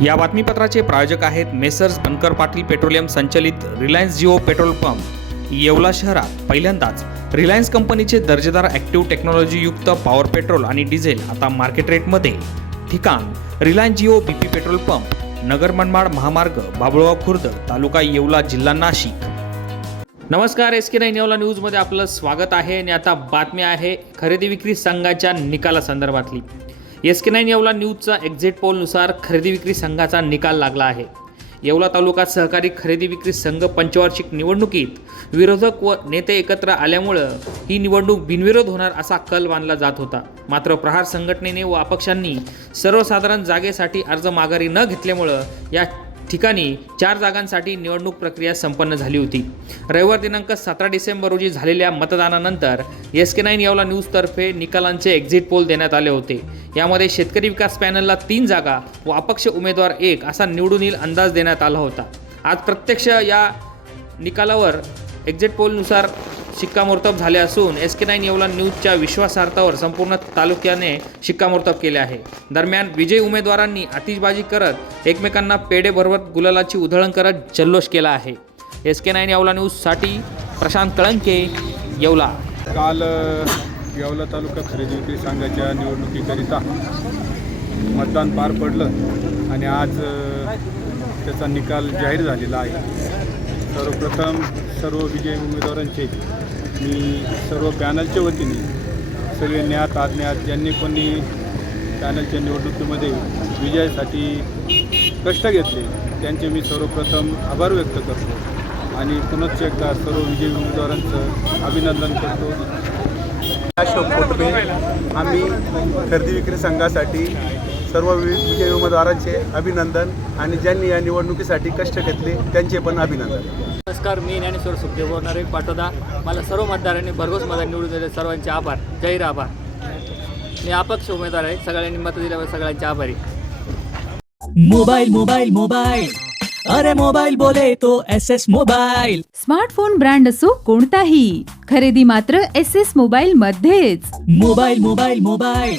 या बातमीपत्राचे प्रायोजक आहेत मेसर्स बनकर पाटील पेट्रोलियम संचलित Reliance Jio petrol pump Yeola शहरात. पहिल्यांदाच रिलायन्स कंपनीचे दर्जेदार ॲक्टिव्ह टेक्नॉलॉजीयुक्त पॉवर पेट्रोल आणि डिझेल आता मार्केट रेटमध्ये. ठिकाण Reliance Jio B P petrol pump Nagar Manmad महामार्ग बाबुळगाव खुर्द तालुका येवला जिल्हा नाशिक. नमस्कार एस के नाईन येवला न्यूजमध्ये आपलं स्वागत आहे आणि आता बातमी आहे खरेदी विक्री संघाच्या निकाला संदर्भातली. एस के नाईन येवला न्यूजचा एक्झिट पोलनुसार खरेदी विक्री संघाचा निकाल लागला आहे. येवला तालुका सहकारी खरेदी विक्री संघ पंचवार्षिक निवडणुकीत विरोधक व नेते एकत्र आल्यामुळं ही निवडणूक बिनविरोध होणार असा कल बांधला जात होता. मात्र प्रहार संघटनेने व अपक्षांनी सर्वसाधारण जागेसाठी अर्ज माघारी न घेतल्यामुळं या ठिकाणी चार जागांसाठी निवडणूक प्रक्रिया संपन्न झाली होती. रविवार दिनांक सतरा डिसेंबर रोजी झालेल्या मतदानानंतर एस के नाईन यावला न्यूजतर्फे निकालांचे एक्झिट पोल देण्यात आले होते. यामध्ये शेतकरी विकास पॅनलला तीन जागा व अपक्ष उमेदवार एक असा निवडून येईल अंदाज देण्यात आला होता. आज प्रत्यक्ष या निकालावर एक्झिट पोलनुसार शिक्कामोर्तब झाले असून एस के नाईन येवला न्यूजच्या विश्वासार्थावर संपूर्ण तालुक्याने शिक्कामोर्तब केले आहे. दरम्यान विजयी उमेदवारांनी आतिषबाजी करत एकमेकांना पेढे भरवत गुलालाची उधळण करत जल्लोष केला आहे. एस के नाईन येवला न्यूजसाठी प्रशांत कळंके येवला. काल येवला तालुका खरेदी विक्री संघाच्या निवडणुकीकरिता मतदान पार पडलं आणि आज त्याचा निकाल जाहीर झालेला आहे. सर्वप्रथम सर्व विजयी उमेदवारांचे मी सर्व पॅनलच्या वतीने सगळे ज्ञात अज्ञात ज्यांनी कोणी पॅनलच्या निवडणुकीमध्ये विजयासाठी कष्ट घेतले त्यांचे मी सर्वप्रथम आभार व्यक्त करतो आणि पुनश्च एकदा सर्व विजयी उमेदवारांचं अभिनंदन करतो. अशोक कोटबे आम्ही खरेदी विक्री संघासाठी सर्व विजयी उमेदवारांचे अभिनंदन आणि ज्यांनी या निवडणुकीसाठी कष्ट घेतले त्यांचे पण अभिनंदन. नमस्कार मी ज्ञानेश्वर सुखदेव बोलणारे पाटोदा. मला सर्व मतदारांनी भरघोस मतदान निवडून दिले सर्वांचे आभार. जाहीर आभार. मी अपक्ष उमेदवार आहे. सगळ्यांनी मत दिल्यावर सगळ्यांचे आभारी. मोबाइल मोबाइल मोबाइल अरे मोबाइल बोले तो S S mobile smartphone brand असो कोणताही खरेदी मात्र एस एस मोबाईल मध्येच मोबाइल मोबाइल मोबाइल